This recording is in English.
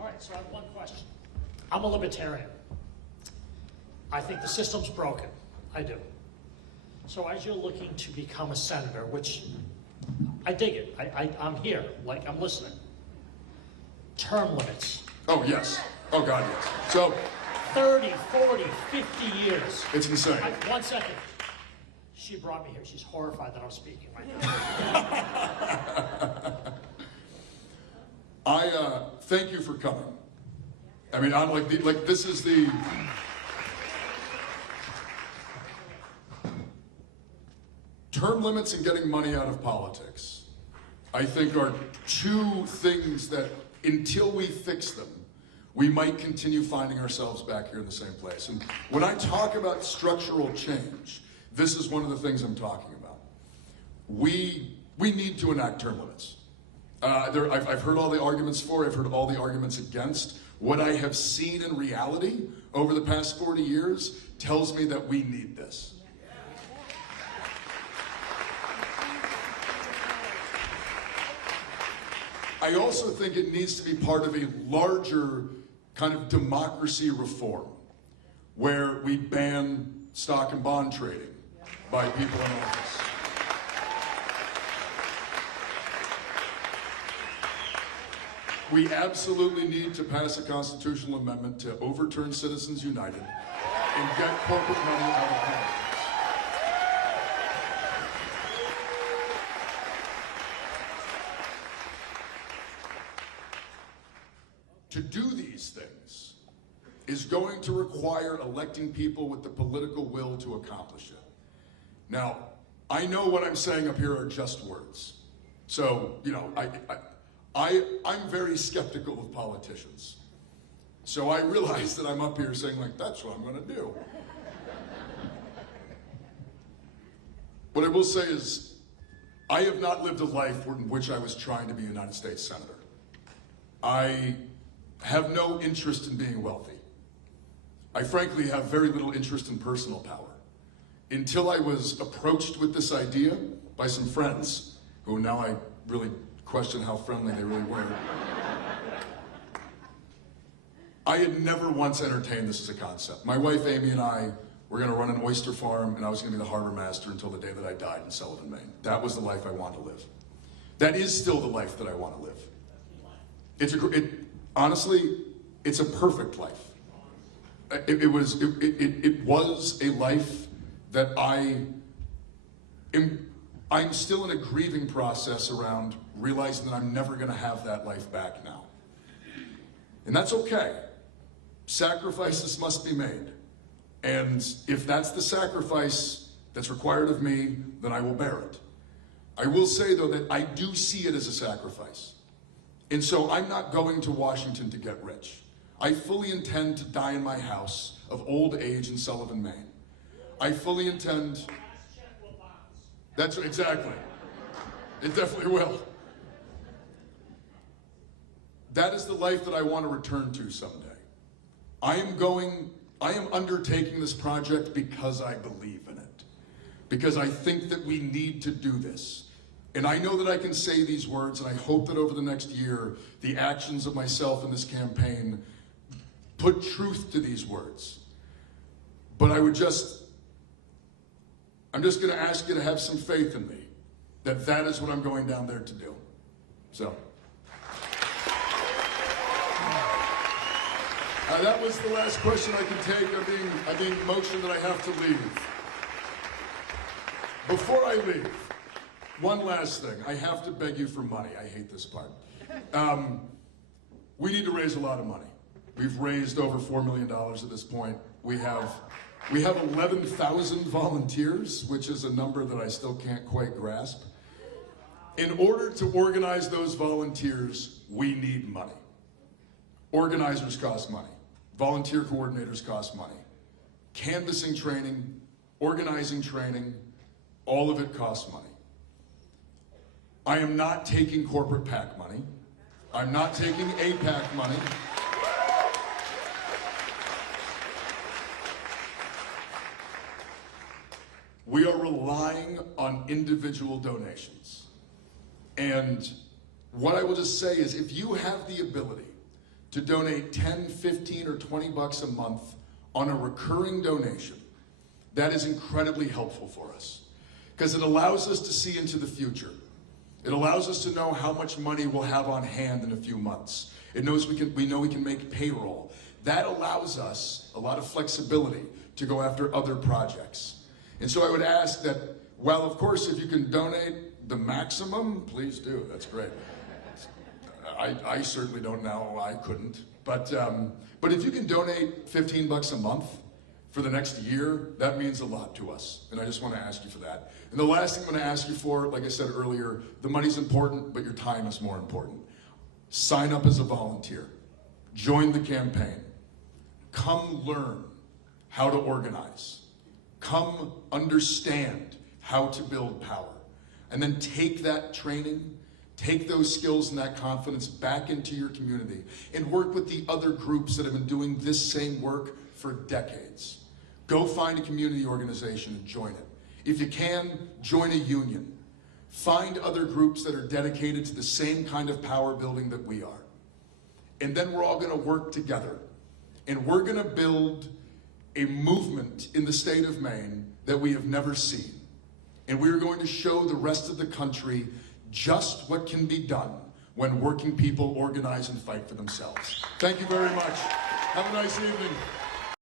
All right, so I have one question. I'm a libertarian. I think the system's broken. I do. So as you're looking to become a senator, which I dig it, I'm here, like I'm listening. Term limits. Oh, yes. Oh, God, yes. So 30, 40, 50 years. it's insane. 1 second. She brought me here. She's horrified that I'm speaking right now. I thank you for coming. I mean, I'm like this is the term limits and getting money out of politics. I think are two things that until we fix them, we might continue finding ourselves back here in the same place. And when I talk about structural change, this is one of the things I'm talking about. We need to enact term limits. I've heard all the arguments for, I've heard all the arguments against. What I have seen in reality over the past 40 years tells me that we need this. I also think it needs to be part of a larger kind of democracy reform where we ban stock and bond trading by people in office. We absolutely need to pass a constitutional amendment to overturn Citizens United and get corporate money out of politics. To do these things is going to require electing people with the political will to accomplish it. Now, I know what I'm saying up here are just words. So, you know, I'm very skeptical of politicians. So I realize that I'm up here saying, like, that's what I'm going to do. What I will say is, I have not lived a life in which I was trying to be a United States Senator. I have no interest in being wealthy. I frankly have very little interest in personal power. Until I was approached with this idea by some friends, who now I really question how friendly they really were. I had never once entertained this as a concept. My wife Amy and I were gonna run an oyster farm, and I was gonna be the harbor master until the day that I died in Sullivan, Maine. That was the life I wanted to live. That is still the life that I want to live. Honestly, it's a perfect life. It was a life that I'm still in a grieving process around realizing that I'm never going to have that life back now. And that's okay. Sacrifices must be made. And if that's the sacrifice that's required of me, then I will bear it. I will say, though, that I do see it as a sacrifice. And so I'm not going to Washington to get rich. I fully intend to die in my house of old age in Sullivan, Maine. I fully intend... That's exactly. It definitely will. That is the life that I want to return to someday. I am undertaking this project because I believe in it. Because I think that we need to do this. And I know that I can say these words, and I hope that over the next year, the actions of myself in this campaign put truth to these words. But I'm just going to ask you to have some faith in me, that is what I'm going down there to do. So. That was the last question I can take. I'm being motioned that I have to leave. Before I leave, one last thing. I have to beg you for money. I hate this part. We need to raise a lot of money. We've raised over $4 million at this point. We have 11,000 volunteers, which is a number that I still can't quite grasp. In order to organize those volunteers, we need money. Organizers cost money. Volunteer coordinators cost money. Canvassing training, organizing training, all of it costs money. I am not taking corporate PAC money. I'm not taking APAC money. We are relying on individual donations. And what I will just say is, if you have the ability to donate 10, 15, or 20 bucks a month on a recurring donation, that is incredibly helpful for us because it allows us to see into the future. It allows us to know how much money we'll have on hand in a few months. We know we can make payroll. That allows us a lot of flexibility to go after other projects. And so I would ask that, well, of course, if you can donate the maximum, please do. That's great. I certainly don't know. I couldn't. But if you can donate 15 bucks a month for the next year, that means a lot to us. And I just want to ask you for that. And the last thing I'm going to ask you for, like I said earlier, the money's important, but your time is more important. Sign up as a volunteer. Join the campaign. Come learn how to organize. Come understand how to build power. And then take that training, take those skills and that confidence back into your community and work with the other groups that have been doing this same work for decades. Go find a community organization and join it. If you can, join a union. Find other groups that are dedicated to the same kind of power building that we are. And then we're all going to work together. And we're going to build a movement in the state of Maine that we have never seen. And we're going to show the rest of the country just what can be done when working people organize and fight for themselves. Thank you very much. Have a nice evening.